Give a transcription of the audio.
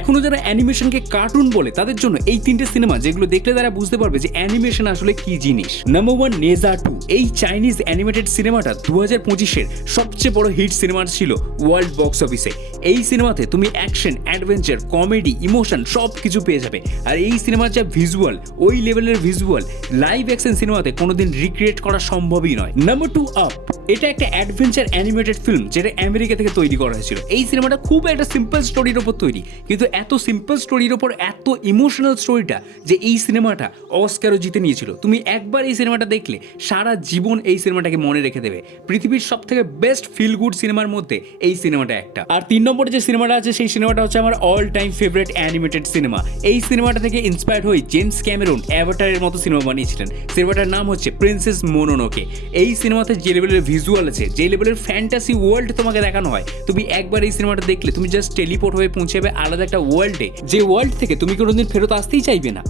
এখনো যারা অ্যানিমেশনকে কার্টুন বলে তাদের জন্য এই তিনটে সিনেমা যেগুলো দেখলে তারা বুঝতে পারবে যে অ্যানিমেশন আসলে কি জিনিস। নাম্বার 1 নেজা 2। এই চাইনিজ অ্যানিমেটেড সিনেমাটা 2025-এর সবচেয়ে বড় হিট সিনেমা ছিল ওয়ার্ল্ড বক্স অফিসে। এই সিনেমাতে তুমি অ্যাকশন, অ্যাডভেঞ্চার, কমেডি, ইমোশন সব কিছু পেয়ে যাবে। আর এই সিনেমার যা ভিজুয়াল, ওই লেভেলের ভিজুয়াল লাইভ অ্যাকশন সিনেমাতে কোনোদিন রিক্রিয়েট করা সম্ভবই নয়। Number 2 up. এটা একটা অ্যাডভেঞ্চার অ্যানিমেটেড ফিল্ম যেটা আমেরিকা থেকে তৈরি করা হয়েছিল। এই সিনেমাটা খুব একটা সিম্পল স্টোরির ওপর তৈরি, কিন্তু এত সিম্পল স্টোরির ওপর এত ইমোশনাল স্টোরিটা যে এই সিনেমাটা অস্কারও জিতে নিয়েছিল। তুমি একবার এই সিনেমাটা দেখলে সারা জীবন এই সিনেমাটাকে মনে রেখে দেবে। পৃথিবীর সব থেকে বেস্ট ফিল গুড সিনেমার মধ্যে এই সিনেমাটা একটা। আর 3 নম্বরে যে সিনেমাটা আছে সেই সিনেমাটা হচ্ছে আমার all time favourite animated cinema. এই সিনেমাটা থেকে ইন্সপায়ার্ড হয়ে জেমস ক্যামেরন অ্যাভাটারের মতো সিনেমা বানিয়েছিলেন। সিনেমাটার নাম হচ্ছে প্রিন্সেস মোনোনোকে। এই সিনেমাতে যে লেভেলের ভিজুয়াল আছে, যে লেভেলের ফ্যান্টাসি ওয়ার্ল্ড তোমাকে দেখানো হয়, তুমি একবার এই সিনেমাটা দেখলে তুমি জাস্ট টেলিপোর্ট হয়ে পৌঁছে যাবে আলাদা একটা ওয়ার্ল্ডে, যে ওয়ার্ল্ড থেকে তুমি কোনোদিন ফেরত আসতেই চাইবে না।